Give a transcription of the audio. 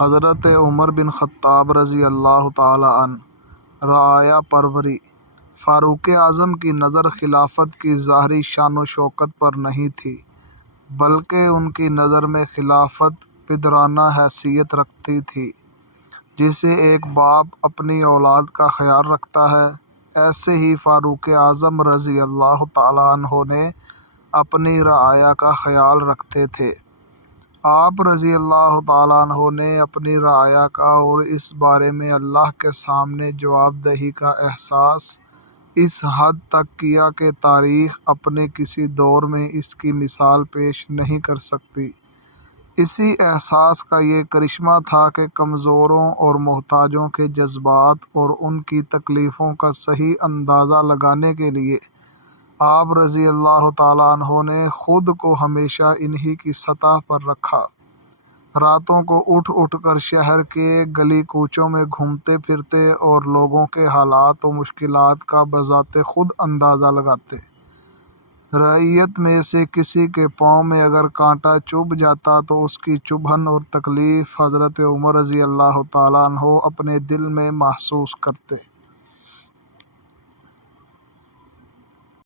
حضرت عمر بن خطاب رضی اللہ تعالی عنہ رعایا پروری۔ فاروق اعظم کی نظر خلافت کی ظاہری شان و شوکت پر نہیں تھی، بلکہ ان کی نظر میں خلافت پدرانہ حیثیت رکھتی تھی۔ جیسے ایک باپ اپنی اولاد کا خیال رکھتا ہے، ایسے ہی فاروق اعظم رضی اللہ تعالی عنہ نے اپنی رعایا کا خیال رکھتے تھے۔ آپ رضی اللہ تعالیٰ عنہ نے اپنی رعایا کا اور اس بارے میں اللہ کے سامنے جواب دہی کا احساس اس حد تک کیا کہ تاریخ اپنے کسی دور میں اس کی مثال پیش نہیں کر سکتی۔ اسی احساس کا یہ کرشمہ تھا کہ کمزوروں اور محتاجوں کے جذبات اور ان کی تکلیفوں کا صحیح اندازہ لگانے کے لیے آپ رضی اللہ تعالیٰ عنہ نے خود کو ہمیشہ انہی کی سطح پر رکھا۔ راتوں کو اٹھ اٹھ کر شہر کے گلی کوچوں میں گھومتے پھرتے اور لوگوں کے حالات و مشکلات کا بذات خود اندازہ لگاتے۔ رعیت میں سے کسی کے پاؤں میں اگر کانٹا چبھ جاتا تو اس کی چبھن اور تکلیف حضرت عمر رضی اللہ تعالیٰ عنہ اپنے دل میں محسوس کرتے۔